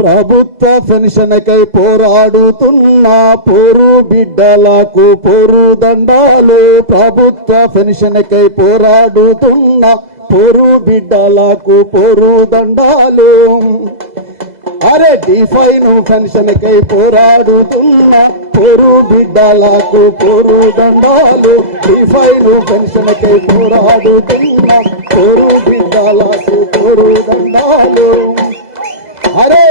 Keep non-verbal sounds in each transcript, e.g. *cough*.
ప్రభుత్వ పెన్షన్కై పోరాడుతున్న పోరు బిడ్డలకు పోరు దండాలు. ప్రభుత్వ పెన్షన్కై పోరాడుతున్న పోరు బిడ్డలకు పోరు దండాలు. అరే డిఫైన్ పెన్షన్కై పోరాడుతున్న పోరు బిడ్డలకు పోరు దండాలు. డిఫైన్ పెన్షన్కై పోరాడుతున్న పోరు బిడ్డలకు పోరు దండాలు. అరే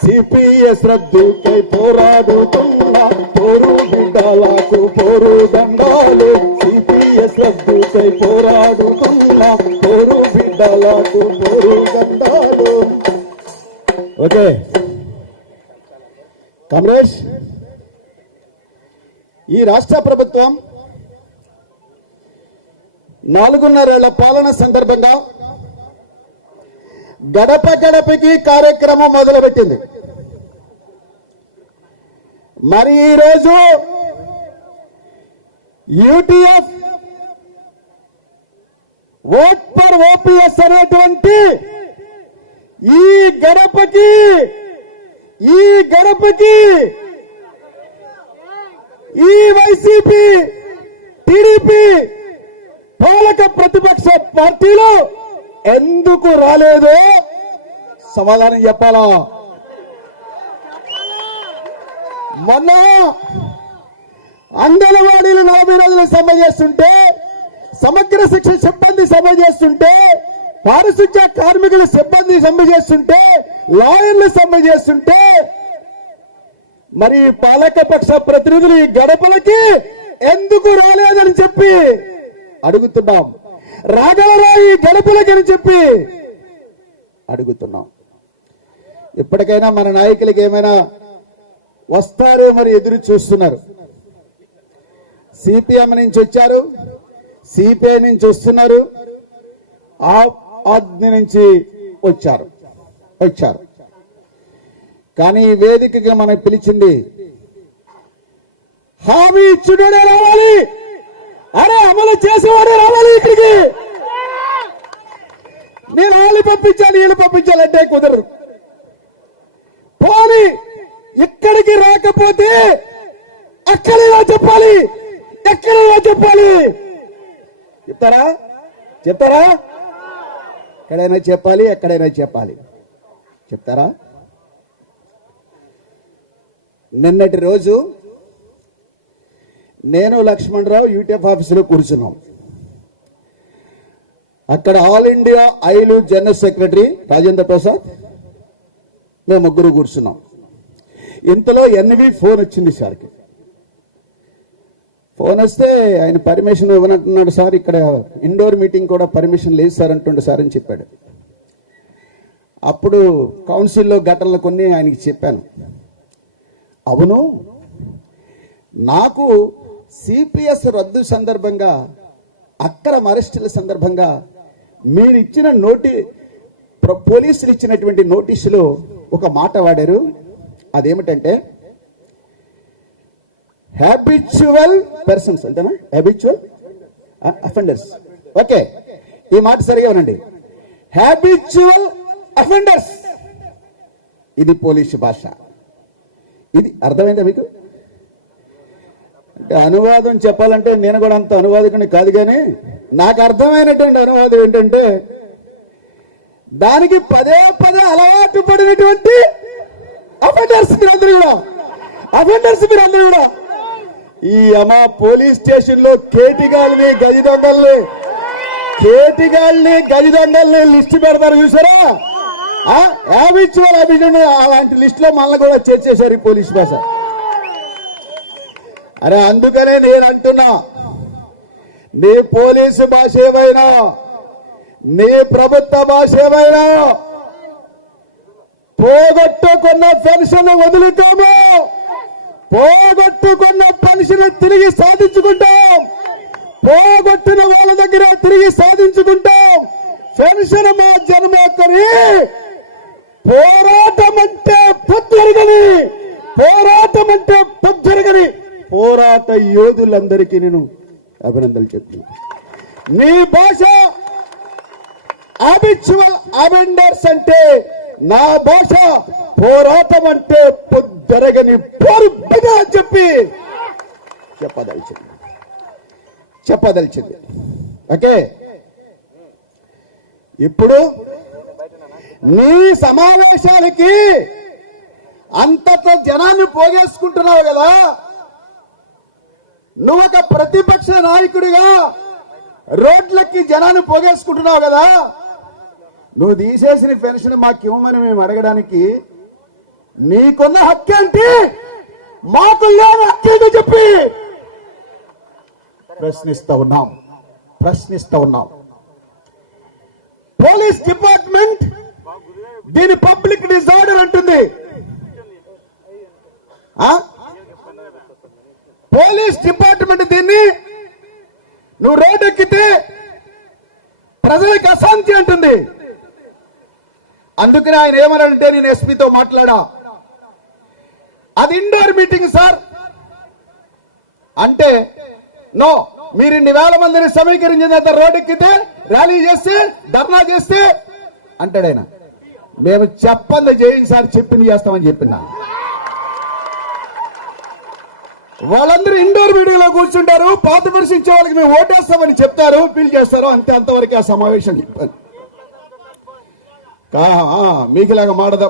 సిపిఎస్ రద్దుకై పోరాడుతున్న పోరు బిడ్డలకు పోరు దండాలు. సిపిఎస్ రద్దుకై పోరాడుతున్న పోరు బిడ్డలకు పోరు దండాలు. ఓకే. కమరేష్ ఈ రాష్ట్ర ప్రభుత్వం నాలుగున్నరేళ్ళ పాలన సందర్భంగా గడప గడపకి కార్యక్రమం మొదలుపెట్టింది. మరి ఈరోజు యూటీఎఫ్ ఓట్ ఫర్ ఓపీఎస్ అనేటువంటి ఈ గడపకి ఈ గడపకి ఈ వైసీపీ టీడీపీ పాలక ప్రతిపక్ష పార్టీలు ఎందుకు రాలేదో? సమాధానం చెప్పాలా? మొన్న అంగన్వాడీలు నలభై రోజులు సమ్మె చేస్తుంటే సమగ్ర శిక్ష సిబ్బంది సమ్మె చేస్తుంటే పారిశుద్ధ్య కార్మికుల సిబ్బంది సమ్మె చేస్తుంటే లాయర్లు సమ్మె చేస్తుంటే మరి పాలకపక్ష ప్రతినిధులు ఈ గడపలకి ఎందుకు రాలేదని చెప్పి అడుగుతున్నాం. రాగలరాయి ఈ చెప్పి అడుగుతున్నాం. ఇప్పటికైనా మన నాయకులకి ఏమైనా వస్తారు మరి ఎదురు చూస్తున్నారు. సిపిఎం నుంచి వచ్చారు సిపిఐ నుంచి వస్తున్నారు ఆప్ నుంచి వచ్చారు వచ్చారు. కానీ ఈ వేదికగా మనం పిలిచింది హామీ ఇచ్చుడే రావాలి. అరే అమలు చేసేవాడే రావాలి ఇక్కడికి. నేను వాళ్ళు పంపించాలి వీళ్ళు పంపించాలంటే కుదరదు. పోని ఇక్కడికి రాకపోతే అక్కడేలా చెప్పాలి? ఎక్కడేలా చెప్పాలి? చెప్తారా? చెప్తారా? ఎక్కడైనా చెప్పాలి ఎక్కడైనా చెప్పాలి. చెప్తారా? నిన్నటి రోజు నేను లక్ష్మణరావు యూటీఎఫ్ ఆఫీసులో కూర్చున్నాం. అక్కడ ఆల్ ఇండియా ఐలు జనరల్ సెక్రటరీ రాజేంద్ర ప్రసాద్ మేము ముగ్గురు కూర్చున్నాం. ఇంతలో ఎన్వి ఫోన్ వచ్చింది సార్కి. ఫోన్ వస్తే ఆయన పర్మిషన్ ఇవ్వనంటున్నాడు సార్ ఇక్కడ ఇండోర్ మీటింగ్ కూడా పర్మిషన్ లేదు సార్ అంటుండే సార్ అని చెప్పాడు. అప్పుడు కౌన్సిల్లో ఘటనలు కొన్ని ఆయనకి చెప్పాను. అవును నాకు సిపిఎస్ రద్దు సందర్భంగా అక్రమ అరెస్టుల సందర్భంగా మీరు ఇచ్చిన నోటి పోలీసులు ఇచ్చినటువంటి నోటీసులో ఒక మాట వాడారు. అదేమిటంటే హ్యాబిచువల్ పర్సన్స్ అంతేనా? హ్యాబిచువల్ అఫెండర్స్ ఓకే ఈ మాట సరిగా వినండి. హ్యాబిచువల్ అఫెండర్స్ ఇది పోలీసు భాష. ఇది అర్థమైందా మీకు? అంటే అనువాదం చెప్పాలంటే నేను కూడా అంత అనువాదకుని కాదు కానీ నాకు అర్థమైనటువంటి అనువాదం ఏంటంటే దానికి పదే పదే అలవాటు పడినటువంటి అఫెండర్స్ మీరందరూ కూడా. అఫెండర్స్ మీరందరూ కూడా. ఈ అమా పోలీస్ స్టేషన్లో కేటిగాళ్ళని గజిదొండల్ని కేటిగాళ్ళని గది లిస్ట్ పెడతారు చూసారా? యాభిచ్చువల్ అభిజన్ అలాంటి లిస్ట్లో మనల్ని కూడా చేర్చేశారు ఈ పోలీస్ భాష. అరే అందుకనే నేను అంటున్నా నీ పోలీసు భాష ఏమైనా నీ ప్రభుత్వ భాష ఏమైనా పోగొట్టుకున్న పెన్షన్ వదులుతాము. పోగొట్టుకున్న పెన్షన్ తిరిగి సాధించుకుంటాం. పోగొట్టిన వాళ్ళ దగ్గర తిరిగి సాధించుకుంటాం. పెన్షన్ మా జన్మోత్తరి పోరాటం అంటే పొద్దురగని పోరాటం అంటే పొద్దురగని పోరాట యోధులందరికీ నేను అభినందనలు చెప్తున్నాను నీ భాష అబిచువల్ అవెండర్స్ అంటే నా భాష పోరాటం అంటే పొద్దరగని పొరుపుగా చెప్పి చెప్పదలిచింది. చెప్పదలిచింది. ఓకే? ఇప్పుడు నీ సమావేశాలకి అంతట జనాన్ని పోగేసుకుంటున్నావు కదా? నువ్వు ఒక ప్రతిపక్ష నాయకుడిగా రోడ్లకి జనాన్ని పోగేసుకుంటున్నావు కదా? నువ్వు తీసేసిన పెన్షన్ మాకు ఇవ్వమని మేము అడగడానికి నీకున్న హక్కేంటి మాకు లేని హక్కేంటి చెప్పి ప్రశ్నిస్తా ఉన్నాం. ప్రశ్నిస్తా ఉన్నాం. పోలీస్ డిపార్ట్మెంట్ దీని పబ్లిక్ డిజార్డర్ అంటుంది. ఆ? పోలీస్ డిపార్ట్మెంట్ దీన్ని నువ్వు రోడ్డెక్కితే ప్రజలకు అశాంతి అంటుంది. అందుకనే ఆయన ఏమన్నాడంటే నేను ఎస్పీతో మాట్లాడా? అది ఇండోర్ మీటింగ్ సార్. అంటే నో మీరు ఇన్ని వేల మందిని సమీకరించిన తర్వాత రోడ్ ఎక్కితే ర్యాలీ చేస్తే ధర్నా చేస్తే అంటాడు ఆయన. మేము చెప్పంది చేయండి సార్ చెప్పింది చేస్తామని చెప్పినా. వాళ్ళందరూ ఇండోర్ మీడియాలో కూర్చుంటారు. పాత పరిశీలించే వాళ్ళకి మేము ఓటేస్తామని చెప్తారు. ఫీల్ చేస్తారు అంతే అంతవరకు ఆ సమావేశం. చెప్పారు కా- మీకులాగా మాడదా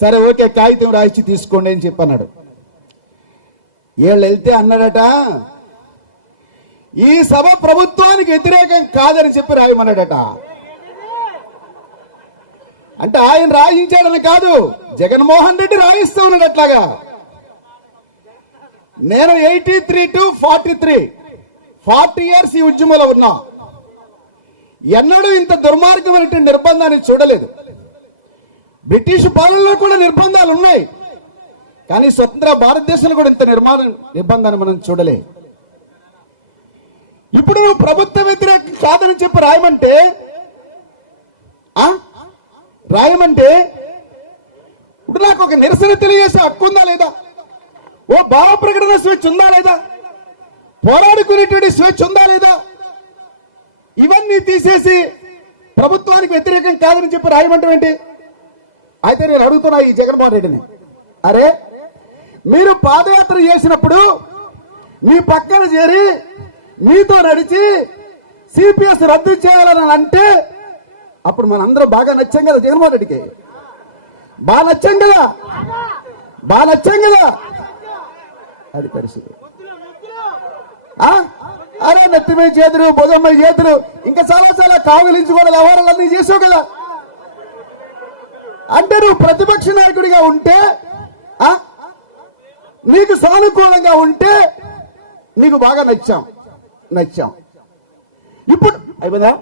సరే ఓకే కాగితం రాయించి తీసుకోండి అని చెప్పన్నాడు. వీళ్ళు వెళ్తే అన్నాడట ఈ సభ ప్రభుత్వానికి వ్యతిరేకం కాదని చెప్పి రాయమన్నాడట. అంటే ఆయన రాయించాడని కాదు. జగన్మోహన్ రెడ్డి రాయిస్తూ ఉన్నాడు అట్లాగా. నేను eighty three to forty three. Forty years ఈ ఉద్యమంలో ఉన్నా. ఎన్నడూ ఇంత దుర్మార్గమైనటువంటి నిర్బంధాన్ని చూడలేదు. బ్రిటిష్ పాలనలో కూడా నిర్బంధాలు ఉన్నాయి. కానీ స్వతంత్ర భారతదేశంలో కూడా ఇంత నిర్మాణ నిర్బంధాన్ని మనం చూడలే. ఇప్పుడు నువ్వు ప్రభుత్వ వ్యతిరేకం కాదని చెప్పి రాయమంటే ఆ? రాయమంటే ఇప్పుడు నాకు ఒక నిరసన తెలియజేసే హక్కు ఉందా లేదా? ఓ భావ ప్రకటన స్వేచ్ఛ ఉందా లేదా? పోరాడుకునేటువంటి స్వేచ్ఛ ఉందా లేదా? ఇవన్నీ తీసేసి ప్రభుత్వానికి వ్యతిరేకం కాదని చెప్పి రాయమంటాం ఏంటి? అయితే నేను అడుగుతున్నా ఈ జగన్మోహన్ రెడ్డిని. అరే మీరు పాదయాత్ర చేసినప్పుడు మీ పక్కన చేరి మీతో నడిచి సిపిఎస్ రద్దు చేయాలని అంటే అప్పుడు మనందరం బాగా నచ్చాం కదా జగన్మోహన్ రెడ్డికి? బాగా నచ్చాం కదా? బాగా నచ్చాం కదా? అది పరిస్థితి. ఆ? అరే నెత్తి చేతులు భుజం చేతులు ఇంకా చాలా చాలా కావలించుకోవడం వ్యవహారాలన్నీ చేసావు కదా? అంటే నువ్వు ప్రతిపక్ష నాయకుడిగా ఉంటే ఆ? నీకు సానుకూలంగా ఉంటే నీకు బాగా నచ్చాం. నచ్చాం. ఇప్పుడు అయిపోయిందా?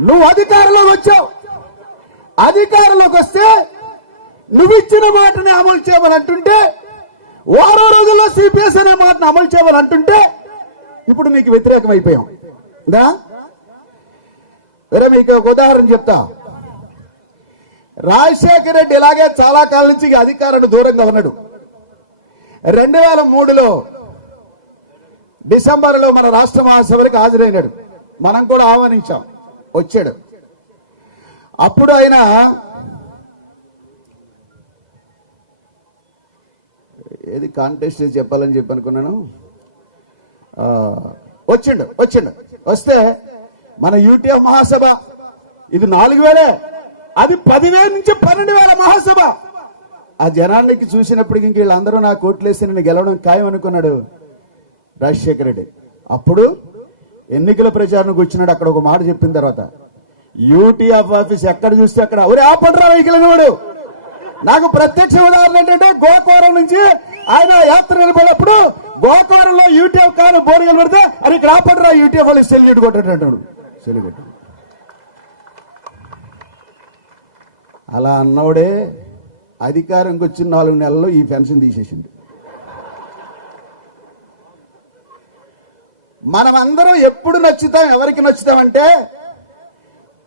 నువ్వు అధికారంలోకి వచ్చావు. అధికారంలోకి వస్తే నువ్వు ఇచ్చిన మాటని అమలు చేయమని వారం వారో రోజుల్లో సిపిఎస్ అనే మాటను అమలు చేయమని అంటుంటే ఇప్పుడు నీకు వ్యతిరేకం అయిపోయాం దా? వేరే మీకు ఒక ఉదాహరణ చెప్తా. రాజశేఖర రెడ్డి ఇలాగే చాలా కాలం నుంచి ఈ అధికారాన్ని దూరంగా ఉన్నాడు. రెండు వేల మూడులో డిసెంబర్లో మన రాష్ట్ర మహాసభలకు హాజరైనాడు. మనం కూడా ఆహ్వానించాం. వచ్చాడు. అప్పుడు ఆయన ఏది కాంటెస్ట్ చెప్పాలని చెప్పి అనుకున్నాను? వచ్చిండు వచ్చిండు. వస్తే మన యూటీఎఫ్ మహాసభ ఇది నాలుగు వేలే. అది పదివేల నుంచి పన్నెండు వేల మహాసభ. ఆ జనానికి చూసినప్పటికి ఇంక వీళ్ళందరూ నా కోట్లేసి నేను గెలవడం ఖాయం అనుకున్నాడు రాజశేఖర రెడ్డి. అప్పుడు ఎన్నికల ప్రచారానికి వచ్చినాడు అక్కడ ఒక మాట చెప్పిన తర్వాత యూటీఎఫ్ ఆఫీస్ ఎక్కడ చూస్తే అక్కడ? ఒరే ఆపండ్రా వెహికల్ వాడు. నాకు ప్రత్యక్ష ఉదాహరణ ఏంటంటే గోకవరం నుంచి ఆయన యాత్ర నిలబడినప్పుడు గోకవరంలో యూటీఎఫ్ కారు బోర్డు కనబడితే అది ఇక్కడ ఆపండ్రా యూటీఎఫ్ వాళ్ళు సెల్యూట్ కొట్టాడు అంటాడు సెల్యూట్ అలా అన్నోడే అధికారంకి వచ్చిన నాలుగు నెలల్లో ఈ పెన్షన్ తీసేసింది మనం ఎప్పుడు నచ్చుతాం ఎవరికి నచ్చుతామంటే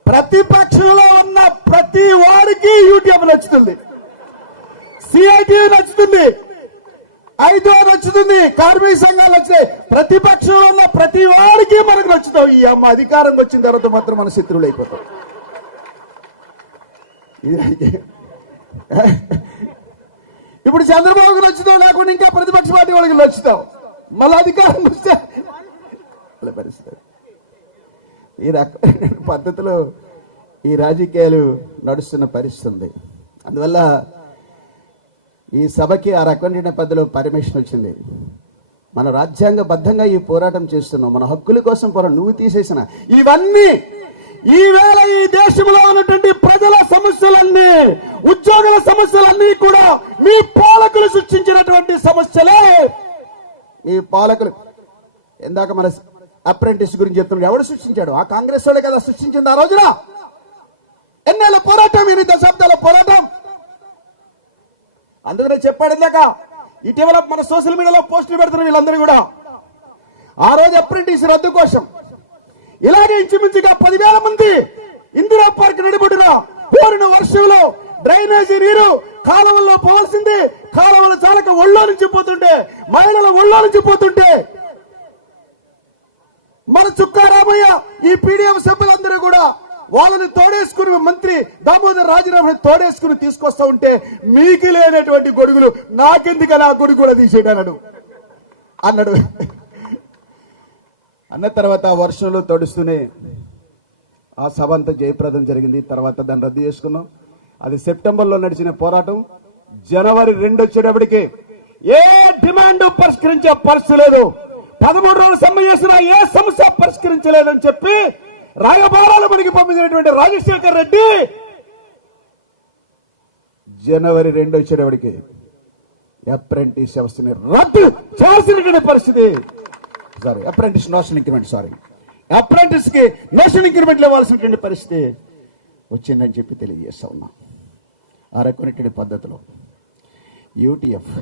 ప్రతిపక్షంలో ఉన్న ప్రతి వారికి యూట్యూబ్ నచ్చుతుంది. సిఐటీ నచ్చుతుంది. ఐదో నచ్చుతుంది. కార్మిక సంఘాలు నచ్చుతాయి. ప్రతిపక్షంలో ఉన్న ప్రతి వారికి మనకు నచ్చుతాం ఈ అమ్మ అధికారం వచ్చిన తర్వాత మాత్రం మన శత్రువులు అయిపోతాం ఇది ఇప్పుడు చంద్రబాబుకి నచ్చుతాం లేకుండా ఇంకా ప్రతిపక్ష పార్టీ వాళ్ళకి నచ్చుతాం మళ్ళీ అధికారం వస్తే పరిస్థితి. ఈ రకమైన *laughs* పద్ధతిలో ఈ రాజకీయాలు నడుస్తున్న పరిస్థితి ఉంది. అందువల్ల ఈ సభకి ఆ రకమైన పద్ధతిలో పర్మిషన్ వచ్చింది. మన రాజ్యాంగబద్ధంగా ఈ పోరాటం చేస్తున్నాం. మన హక్కుల కోసం పోరా నువ్వు తీసేసిన ఇవన్నీ ఈవేళ ఈ దేశంలో ఉన్నటువంటి ప్రజల సమస్యలన్నీ ఉద్యోగుల సమస్యలన్నీ కూడా మీ పాలకులు సృష్టించినటువంటి సమస్యలే. మీ పాలకులు ఇందాక మన అప్రెంటిస్ గురించి చెప్తున్నాడు. ఎవడు సృష్టించాడు? ఆ కాంగ్రెస్ వాళ్ళే కదా సృష్టించింది ఆ రోజున. ఎన్నేళ్ళ పోరాటం ఎన్ని దశాబ్దాల పోరాటం. అందుకనే చెప్పాడు ఇందాక ఇటీవల మన సోషల్ మీడియాలో పోస్టులు పెడుతున్న వీళ్ళందరూ కూడా ఆ రోజు అప్రెంటిస్ రద్దు కోసం ఇలాగే ఇంచుమించుగా పదివేల మంది ఇందిరా పార్క్ నడిబడిన పోరిన వర్షంలో డ్రైనేజీ నీరు కాలువల్లో పోవాల్సింది. కాలువలు చాలక ఒళ్ళో నుంచి పోతుంటే మహిళల ఒళ్ళో నుంచి పోతుంటే మన చుక్కారామయ్య ఈ పీడిఎం సభ్యులందరూ కూడా వాళ్ళని తోడేసుకుని మంత్రి దామోదర్ రాజీనామా తోడేసుకుని తీసుకొస్తా ఉంటే మీకు లేనటువంటి గొడుగులు నాకెందుకలా ఆ గొడుగు కూడా తీసేయడన్నాడు అన్నాడు. అన్న తర్వాత వర్షంలో తడుస్తూనే ఆ సభ అంతా జయప్రదం జరిగింది. తర్వాత దాన్ని రద్దు చేసుకున్నాం. అది సెప్టెంబర్లో నడిచిన పోరాటం. జనవరి రెండు వచ్చేటప్పటికి ఏ డిమాండ్ పరిష్కరించే పరిస్థితి లేదు. పదమూడు రోజులు సమ్మె చేసిన ఏ సమస్య పరిష్కరించలేదని చెప్పి రాయబారాలు మనకి పంపించినటువంటి రాజశేఖర్ రెడ్డి జనవరి రెండు వచ్చేటప్పటికి అప్రెంటిస్ వ్యవస్థని రద్దు చేయాల్సినటువంటి పరిస్థితి. Sorry apprentice notion increment sorry అప్రెంటిస్కి notion increment ఇవ్వాల్సినటువంటి పరిస్థితి వచ్చిందని చెప్పి తెలియజేస్తా ఉన్నా. ఆ రకమైనటువంటి పద్ధతిలో యూటీఎఫ్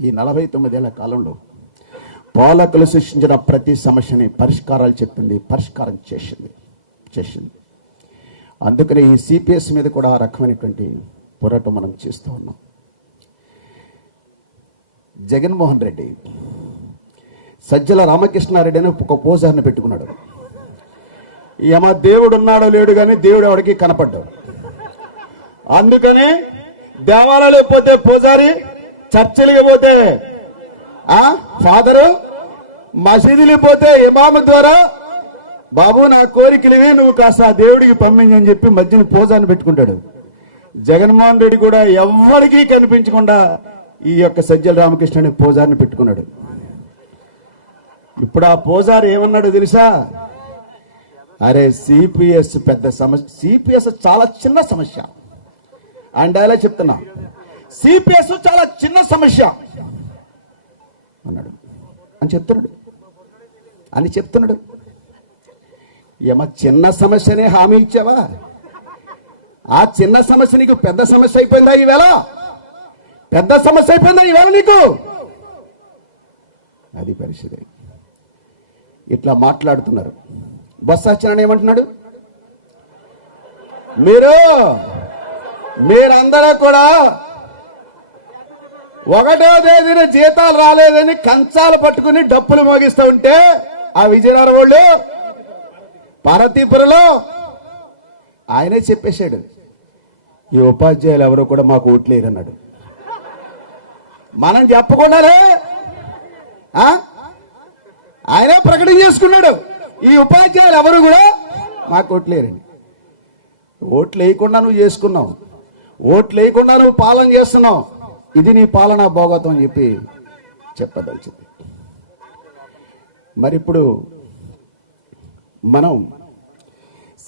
ఈ నలభై తొమ్మిదేళ్ళ కాలంలో పాలకులు సృష్టించిన ప్రతి సమస్యని పరిష్కారాలు చెప్పింది పరిష్కారం చేసింది చేసింది. అందుకని ఈ సిపిఎస్ మీద కూడా ఆ రకమైనటువంటి పోరాటం మనం చేస్తూ ఉన్నాం. జగన్మోహన్ రెడ్డి సజ్జల రామకృష్ణారెడ్డి అని ఒక పోజాన్ని పెట్టుకున్నాడు. యమ దేవుడు ఉన్నాడో లేడు కానీ దేవుడు ఎవడికి కనపడ్డాడు. అందుకని దేవాలయాలు పోతే పూజారి చర్చిలకి పోతే ఆ ఫాదరు మసీదులు పోతే ఇమాము ద్వారా బాబు నా కోరికలవే నువ్వు కాస్త ఆ దేవుడికి పంపించని చెప్పి మధ్యన పూజాన్ని పెట్టుకుంటాడు. జగన్మోహన్ రెడ్డి కూడా ఎవరికీ కనిపించకుండా ఈ యొక్క సజ్జల రామకృష్ణని పూజారిని పెట్టుకున్నాడు. ఇప్పుడు ఆ పూజారి ఏమన్నాడు తెలుసా? అరే సిపిఎస్ పెద్ద సమస్య సిపిఎస్ చాలా చిన్న సమస్య. అండ్ అలా చెప్తున్నా. సిపిఎస్ చాలా చిన్న సమస్య. అన్నాడు. అని చెప్తున్నాడు. అని చెప్తున్నాడు. ఏమ చిన్న సమస్యనే హామీ ఇచ్చావా? ఆ చిన్న సమస్య నీకు పెద్ద సమస్య అయిపోయిందా ఈవేళ? పెద్ద సమస్య అయిపోయిందా ఈవేళ నీకు? అది పరిస్థితి ఇట్లా మాట్లాడుతున్నారు. బస్ సత్యనారాయణ ఏమంటున్నాడు? మీరు మీరందరూ కూడా ఒకటో తేదీన జీతాలు రాలేదని కంచాలు పట్టుకుని డప్పులు మోగిస్తూ ఉంటే ఆ విజయనగరం వాళ్ళు పార్వతీపురంలో ఆయనే చెప్పేశాడు ఈ ఉపాధ్యాయులు ఎవరు కూడా మాకు ఓట్లేరన్నాడు మనం చెప్పకుండానే ఆ? ఆయనే ప్రకటన చేసుకున్నాడు ఈ ఉపాధ్యాయులు ఎవరు కూడా మాకు ఓట్లేరండి ఓట్లు వేయకుండా నువ్వు చేసుకున్నావు ఓట్లు వేయకుండా నువ్వు పాలన చేస్తున్నావు ఇది నీ పాలన భోగతం అని చెప్పి చెప్పదలిచింది. మరి ఇప్పుడు మనం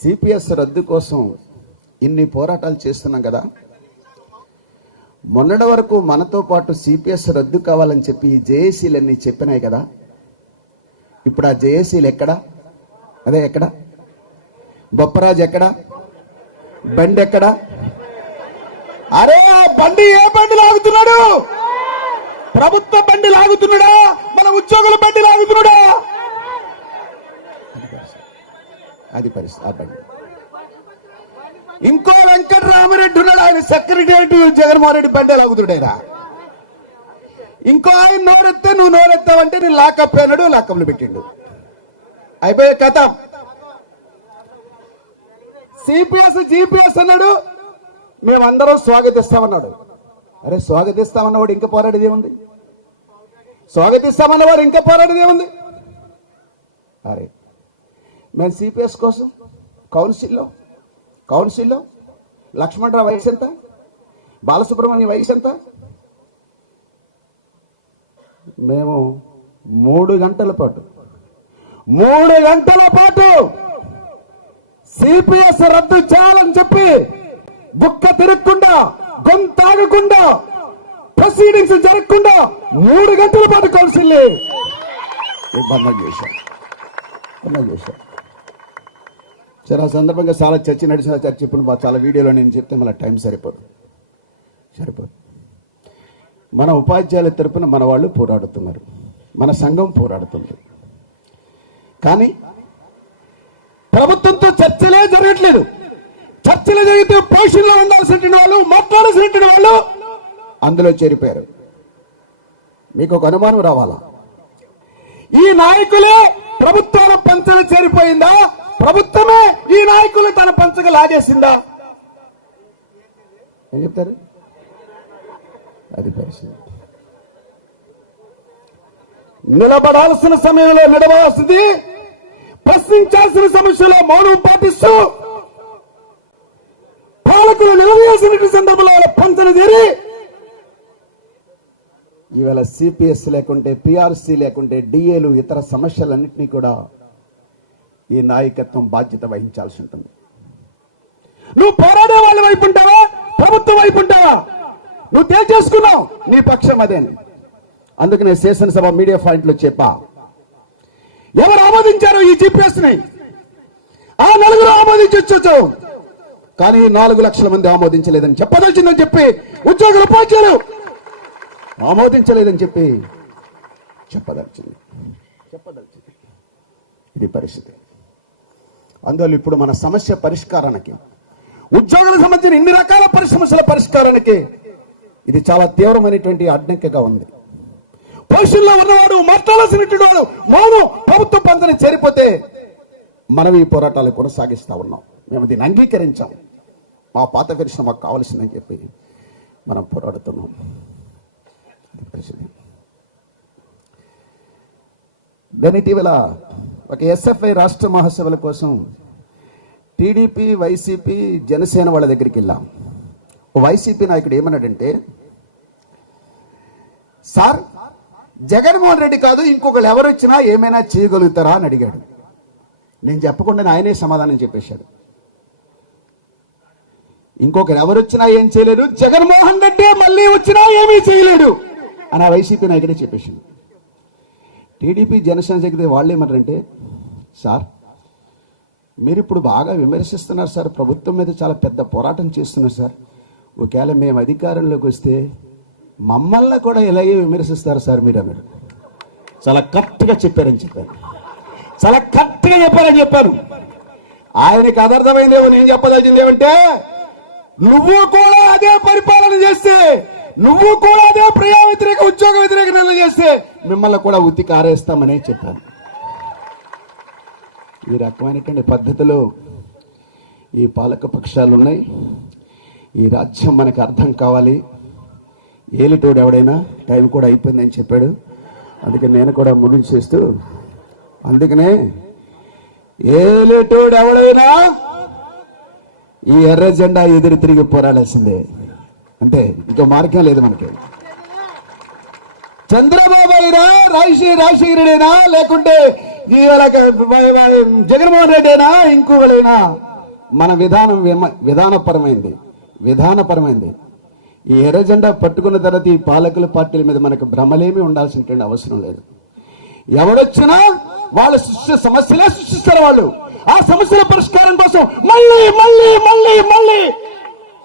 సిపిఎస్ రద్దు కోసం ఇన్ని పోరాటాలు చేస్తున్నాం కదా. మొన్నటి వరకు మనతో పాటు సిపిఎస్ రద్దు కావాలని చెప్పి ఈ జేఏసీలన్నీ చెప్పినాయి కదా. ఇప్పుడు ఆ జేఏసీలు ఎక్కడా? అదే ఎక్కడ? బొప్పరాజు ఎక్కడా? బండి ఎక్కడా? అరే ఆ బండి ఏ బండి లాగుతున్నాడు? ప్రభుత్వ బండి లాగుతున్నాడా? మన ఉద్యోగుల బండి లాగుతున్నాడా? అది పరిస్థితి. ఆ బండి. ఇంకో వెంకటరామరెడ్డి ఉన్నాడు. ఆయన సెక్రటరీ జగన్మోహన్ రెడ్డి బండి లాగుతున్నాడా ఇంకో ఆయన నోరెత్తే నువ్వు నోరెత్తావంటే నేను లాకప్ అన్నాడు లాకప్లు పెట్టిండు. అయిపోయే కథ. సిపిఎస్ జిపిఎస్ అన్నాడు. మేమందరం స్వాగతిస్తామన్నాడు. అరే స్వాగతిస్తామన్నవాడు ఇంకా పోరాడేది ఏముంది? స్వాగతిస్తామన్నవాడు ఇంకా పోరాడేది ఏముంది? అరే మేము సిపిఎస్ కోసం కౌన్సిల్లో కౌన్సిల్లో లక్ష్మణరావు వయసు ఎంత? బాలసుబ్రహ్మణ్యం వయసు ఎంత? మేము మూడు గంటల పాటు మూడు గంటల పాటు సిపిఎస్ రద్దు చేయాలని చెప్పి బుక్క తిరగకుండా గొంతాగకుండా ప్రొసీడింగ్స్ జరగకుండా మూడు గంటల పాటు కౌన్సిల్ బంధం చేశాం? బంధం చేశాం? సరే ఆ సందర్భంగా చాలా చర్చ నడిచిన చర్చ ఇప్పుడు చాలా వీడియోలో నేను చెప్తే మళ్ళీ టైం సరిపోదు. సరిపోదు. మన ఉపాధ్యాయుల తరపున మన వాళ్ళు పోరాడుతున్నారు. మన సంఘం పోరాడుతుంది. కానీ ప్రభుత్వంతో చర్చలే జరగట్లేదు. చర్చలు జరిగితే పోషణలో ఉండాల్సిన వాళ్ళు మాట్లాడాల్సిన వాళ్ళు అందులో చేరిపోయారు. మీకు ఒక అనుమానం రావాలా? ఈ నాయకులే ప్రభుత్వాల పంచలు చేరిపోయిందా? ప్రభుత్వమే ఈ నాయకులు తన పంచగా లాగేసిందా? ఏం చెప్తారు? అది పరిస్థితి. నిలబడాల్సిన సమయంలో నిలబడాల్సింది ప్రశ్నించాల్సిన సమస్యలో మౌనం పాటిస్తూ పాలకులు నిలవేసిన సందర్భంలో వాళ్ళ పంచను చేరి ఈవేళ సిపిఎస్ లేకుంటే పిఆర్సీ లేకుంటే డిఏలు ఇతర సమస్యలన్నింటినీ కూడా ఈ నాయకత్వం బాధ్యత వహించాల్సి ఉంటుంది. నువ్వు పోరాడే వాళ్ళ వైపు ఉంటావా? ప్రభుత్వం వైపు ఉంటావా? నువ్వు తేల్చేసుకున్నావు. నీ పక్షం అదేని నేను శాసనసభ మీడియా పాయింట్లో చెప్పా. ఎవరు ఆమోదించారు ఈ జిపిఎస్ని? ఆ నలుగురు ఆమోదించవచ్చు కానీ నాలుగు లక్షల మంది ఆమోదించలేదని చెప్పదలిచిందని చెప్పి ఉద్యోగుల ఉపాధ్యాయులు ఆమోదించలేదని చెప్పి చెప్పదలిచింది. చెప్పదలిచింది. ఇది పరిస్థితి. అందువల్ల ఇప్పుడు మన సమస్య పరిష్కారానికి ఉద్యోగులకు సంబంధించిన ఇన్ని రకాల పరిశ్రమల పరిష్కారానికి ఇది చాలా తీవ్రమైనటువంటి అడ్డంకిగా ఉంది. పొజిషన్లో ఉన్నవాడు మాట్లాడాల్సినటువంటి వాడు మౌనం ప్రభుత్వ పంతని చేరిపోతే మనం ఈ పోరాటాలు కొనసాగిస్తా ఉన్నాం. మేము దీన్ని అంగీకరించాం. మా పాత పరిశ్రమ మాకు కావలసిందని చెప్పి మనం పోరాడుతున్నాం. దాని ఇటీవల ఒక ఎస్ఎఫ్ఐ రాష్ట్ర మహాసభల కోసం టీడీపీ వైసీపీ జనసేన వాళ్ళ దగ్గరికి వెళ్ళాం. వైసీపీ నాయకుడు ఏమన్నాడంటే సార్ జగన్మోహన్ రెడ్డి కాదు ఇంకొకరు ఎవరు వచ్చినా ఏమైనా చేయగలుగుతారా? అని అడిగాడు. నేను చెప్పకుండా ఆయనే సమాధానం చెప్పేశాడు. ఇంకొకరు ఎవరు వచ్చినా ఏం చేయలేదు జగన్మోహన్ రెడ్డి మళ్ళీ వచ్చినా ఏమీ చేయలేడు. అని ఆ వైసీపీ నాయకుడే చెప్పేసింది టీడీపీ జనసేన జరిగితే వాళ్ళు ఏమంటారంటే సార్ మీరు ఇప్పుడు బాగా విమర్శిస్తున్నారు సార్. ప్రభుత్వం మీద చాలా పెద్ద పోరాటం చేస్తున్నారు సార్. ఒకవేళ మేము అధికారంలోకి వస్తే మమ్మల్ని కూడా ఇలాగే విమర్శిస్తారు సార్ మీరు అన్నారు చాలా కరెక్ట్గా చెప్పారని చెప్పాను. చాలా కరెక్ట్గా చెప్పారని చెప్పాను. ఆయనకి అదర్థమైందేమో నేను చెప్పదలిచింది ఏమంటే నువ్వు కూడా అదే పరిపాలన చేస్తే నువ్వు కూడా అదే ప్రజా వ్యతిరేక ఉద్యోగ వ్యతిరేక నిర్ణయం చేస్తే మిమ్మల్ని కూడా ఉత్తి కారేస్తామనే చెప్పాను. ఈ రకమైనటువంటి పద్ధతిలో ఈ పాలక పక్షాలు ఉన్నాయి. ఈ రాజ్యం మనకు అర్థం కావాలి. ఏలిటోడు ఎవడైనా టైం కూడా అయిపోయిందని చెప్పాడు. అందుకని నేను కూడా ముగించేస్తూ అందుకనే ఏలిటోడు ఎవడైనా ఈ ఎర్ర జెండా ఎదురు తిరిగి పోరాడాల్సిందే. అంతే ఇంకో మార్గం లేదు మనకి. చంద్రబాబు అయినా రాజశేఖర రాజశేఖరుడైనా లేకుంటే ఇవాళ జగన్మోహన్ రెడ్డి అయినా ఇంకొకడైనా మన విధానం విధానపరమైంది. విధానపరమైంది. ఈ ఎర్ర జెండా పట్టుకున్న తర్వాత ఈ పాలకుల పార్టీల మీద మనకు భ్రమలేమి ఉండాల్సినటువంటి అవసరం లేదు. ఎవడొచ్చినా వాళ్ళ సృష్టి సమస్యలే సృష్టిస్తారు వాళ్ళు. ఆ సమస్యల పరిష్కారం కోసం మళ్ళీ మళ్ళీ మళ్ళీ మళ్ళీ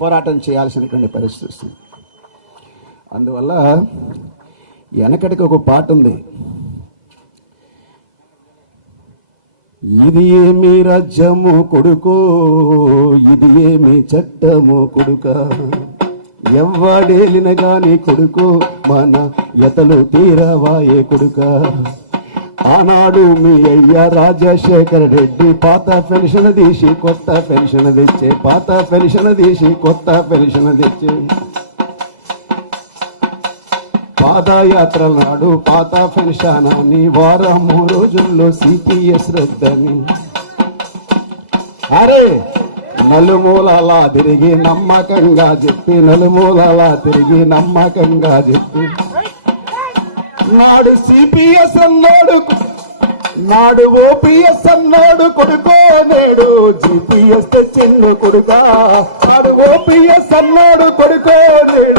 పోరాటం చేయాల్సినటువంటి పరిస్థితి వస్తుంది. అందువల్ల వెనకటికి ఒక పాట ఉంది. ఇది ఏమి రాజ్యము కొడుకో ఇది ఏమి చట్టము కొడుక? ఎవ్వడేలిన గాని కొడుకో మన ఎతలు తీరవాయే కొడుక? ఆనాడు మీ అయ్య రాజశేఖర్ రెడ్డి పాత పెన్షన్ తీసి కొత్త పెన్షన్ తెచ్చే పాత పెన్షన్ తీసి కొత్త పెన్షన్ తెచ్చే. పాదయాత్ర నాడు పాత పెన్షనాన్ని అని వారం రోజుల్లో సిపిఎస్ రద్దని. అరే నలుమూలలా తిరిగి నమ్మకంగా చెప్పి నలుమూలలా తిరిగి నమ్మకంగా చెప్పి. నాడు సిపిఎస్ అన్నాడు నాడు ఓపీఎస్ అన్నాడు కొడుకో నేడు జిపిఎస్ తెచ్చిండు కొడుకా. నాడు ఓపీఎస్ అన్నాడు కొడుకో నేడు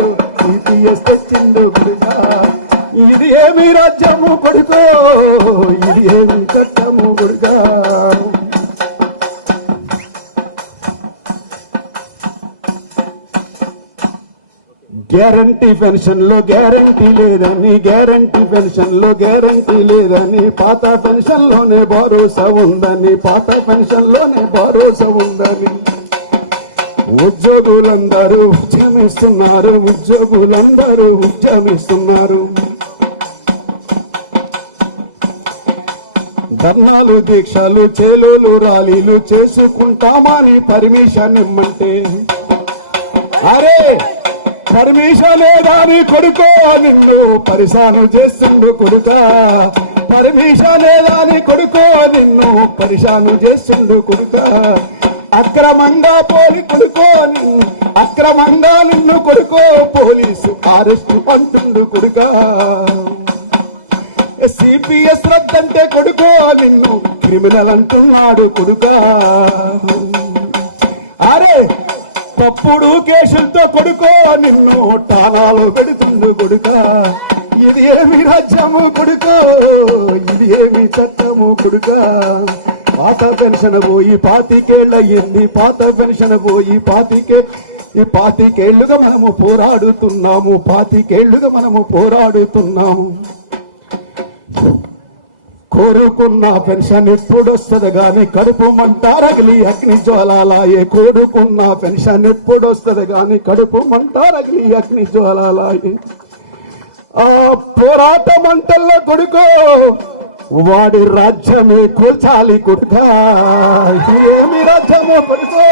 పెన్షన్లో గ్యారంటీ లేదని గ్యారంటీ పెన్షన్లో గ్యారంటీ లేదని పాత పెన్షన్లోనే భరోసా ఉందని పాత పెన్షన్లోనే భరోసా ఉందని. ఉద్యోగులందరూ ఉద్యమిస్తున్నారు ఉద్యోగులందరూ ఉద్యమిస్తున్నారు. ధర్నాలు దీక్షలు చేలులు ర్యాలీలు చేసుకుంటామని పర్మిషన్ ఇమ్మంటే అరే! పర్మిషన్ నీ కొడుకో నిన్ను పరిశాను చేస్తుండు కొడుక. పర్మిషన్ నీ కొడుకో నిన్ను పరిశాను చేస్తుండు కొడుక. అక్రమంగా పోలి కొడుకో అక్రమంగా నిన్ను కొడుకో పోలీసు అరెస్టు అంటుండు కొడుక. సిపిఎస్ రద్దంటే కొడుకో నిన్ను క్రిమినల్ అంటున్నాడు కొడుక. అరే తప్పుడు కేసులతో కొడుకో నిన్ను టానాలో పెడుతుండు కొడుక. ఇది ఏమి రాజ్యము కొడుకో ఇది ఏమి చట్టము కొడుక. పాత పెన్షన్ పోయి పాతికేళ్ళయ్యింది పాత పెన్షన్ పోయి పాతికే ఈ పాతికేళ్ళుగా మనము పోరాడుతున్నాము పాతికేళ్ళుగా మనము పోరాడుతున్నాము. కోరుకున్న పెన్షన్ ఎప్పుడు వస్తుంది కానీ కడుపు మంట రగిలి అగ్ని జ్వాలాలాయే కోరుకున్న పెన్షన్ ఎప్పుడు వస్తుంది గాని కడుపు మంట రగిలి అగ్ని జ్వాలాలాయే ఆ పోరాట మంటల్లో కొడుకో వాడి రాజ్యమే కూల్చాలి కొడుక. ఏమి రాజ్యమో కొడుకో